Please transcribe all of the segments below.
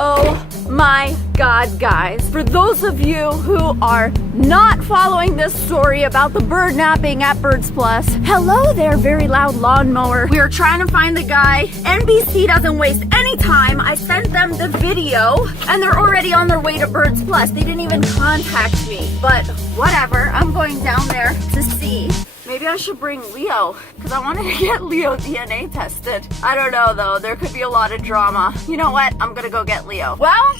Oh my God, guys. For those of you who are not following this story about the bird napping at Birds Plus, hello there, very loud lawnmower. We are trying to find the guy. NBC doesn't waste any time. I sent them the video and they're already on their way to Birds Plus. They didn't even contact me, but whatever. I'm going down there to see. Maybe I should bring Leo, because I wanted to get Leo DNA tested. I don't know though, there could be a lot of drama. You know what, I'm gonna go get Leo. Well,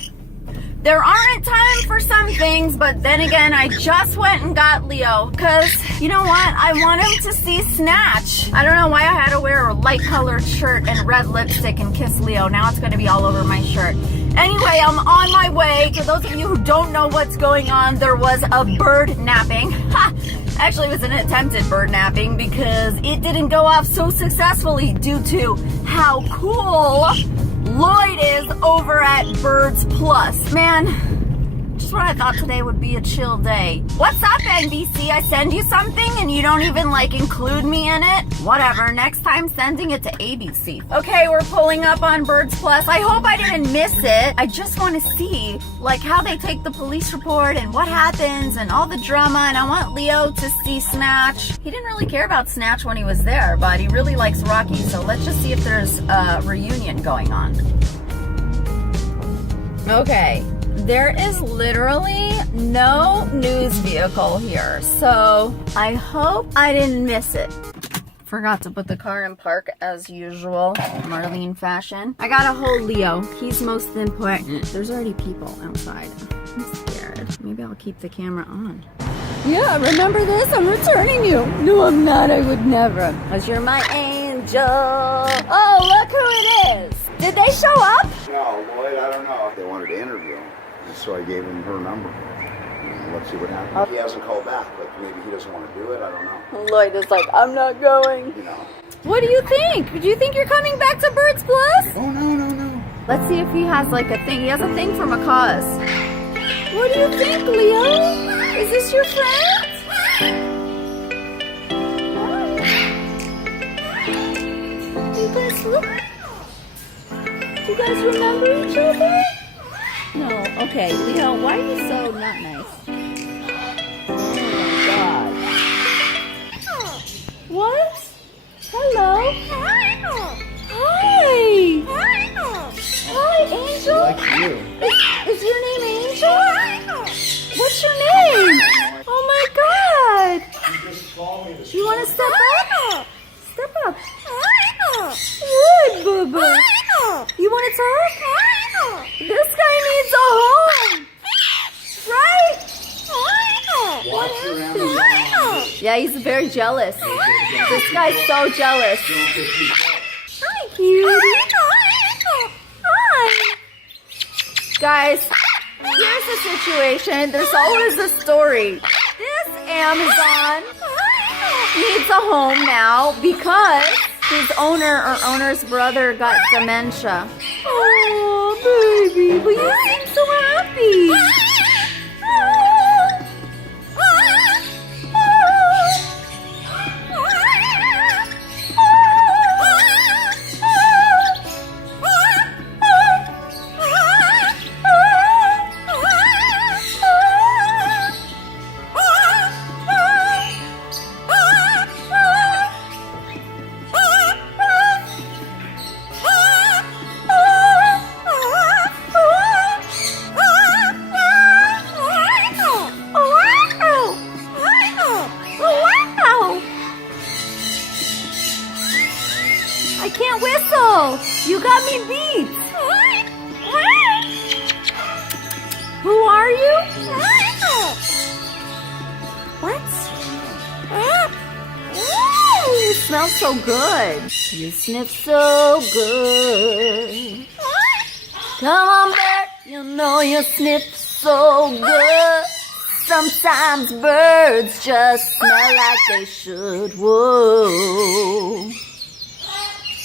there aren't time for some things, but then again, I just went and got Leo, because you know what, I want him to see Snatch. I don't know why I had to wear a light colored shirt and red lipstick and kiss Leo. Now it's gonna be all over my shirt. Anyway, I'm on my way. For those of you who don't know what's going on, there was a bird napping. Actually, it was an attempted bird napping because it didn't go off so successfully due to how cool Lloyd is over at Birds Plus. Man, just when I thought today would be a chill day. What's up, NBC? I send you something and you don't even like include me in it? Whatever, next time sending it to ABC. Okay, we're pulling up on Birds Plus. I hope I didn't miss it. I just want to see like how they take the police report and what happens and all the drama, and I want Leo to see Snatch. He didn't really care about Snatch when he was there, but he really likes Rocky, so let's just see if there's a reunion going on. Okay. There is literally no news vehicle here, so I hope I didn't miss it. Forgot to put the car in park as usual, Marlene fashion. I gotta hold Leo. He's most important. There's already people outside. I'm scared. Maybe I'll keep the camera on. Yeah, remember this? I'm returning you. No, I'm not. I would never. Because you're my angel. Oh, look who it is. Did they show up? No, Lloyd, I don't know. They wanted to interview him. So I gave him her number. Let's see what happens. He hasn't called back, but maybe he doesn't want to do it. I don't know. Lloyd is like, I'm not going. You know. What do you think? Do you think you're coming back to Birds Plus? Oh, no. Let's see if he has like a thing. He has a thing for macaws. What do you think, Leo? Is this your friend? You guys look? Do you guys remember each other? No, okay, Leo, why are you so not nice? Oh my God. What? Hello? Hi! Hi, Angel! Like you. Is your name Angel? What's your name? Oh my God! You just called me this You want to step up? Step up. What, Bubba? You want to talk? This guy needs a home, right? What happened? Yeah, he's very jealous. This guy's so jealous. Hi, cutie. Hi. Guys, here's the situation. There's always a story. This Amazon needs a home now because his owner's brother got dementia. Oh, baby, but you seem so happy. I can't whistle! You got me beat! Who are you? What? You smell so good. You sniff so good. Come on back, you know you sniff so good. Sometimes birds just smell like they should. Whoa.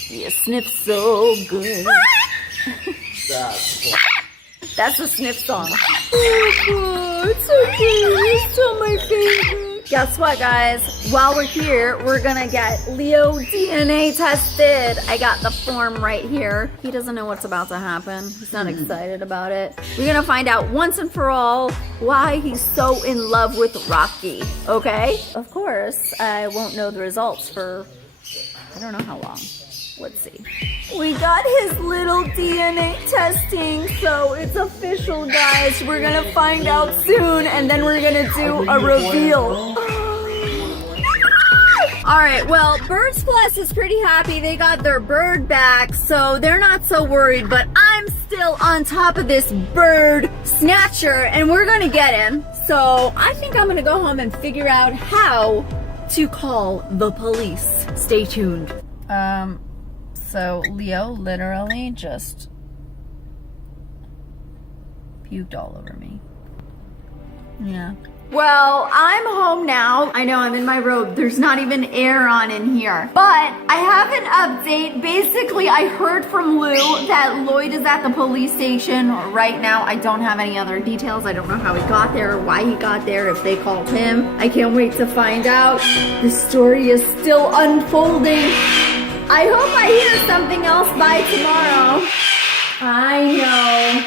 You sniff so good. That's a sniff song. Oh, God, it's so good. It's still my favorite. Guess what, guys? While we're here, we're gonna get Leo DNA tested. I got the form right here. He doesn't know what's about to happen. He's not excited about it. We're gonna find out once and for all why he's so in love with Rocky, okay? Of course, I won't know the results for I don't know how long. Let's see. We got his little DNA testing, so it's official, guys. We're gonna find out soon, and then we're gonna do a reveal. Alright, well, Birds Plus is pretty happy. They got their bird back, so they're not so worried, but I'm still on top of this bird snatcher, and we're gonna get him. So I think I'm gonna go home and figure out how to call the police. Stay tuned. So Leo literally just puked all over me. Yeah. Well, I'm home now. I know I'm in my robe. There's not even air on in here. But I have an update. Basically, I heard from Lou that Lloyd is at the police station right now. I don't have any other details. I don't know how he got there or why he got there, if they called him. I can't wait to find out. The story is still unfolding. I hope I hear something else by tomorrow. I know.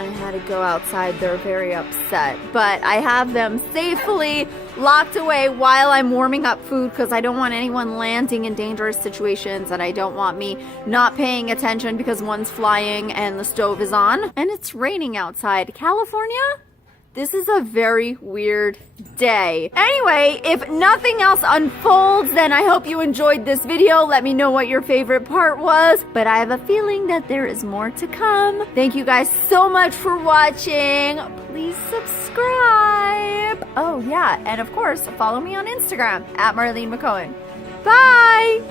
I had to go outside. They're very upset. But I have them safely locked away while I'm warming up food because I don't want anyone landing in dangerous situations and I don't want me not paying attention because one's flying and the stove is on. And it's raining outside. California? This is a very weird day. Anyway, if nothing else unfolds, then I hope you enjoyed this video. Let me know what your favorite part was. But I have a feeling that there is more to come. Thank you guys so much for watching. Please subscribe. Oh, yeah. And of course, follow me on Instagram at Marlene McCohen. Bye.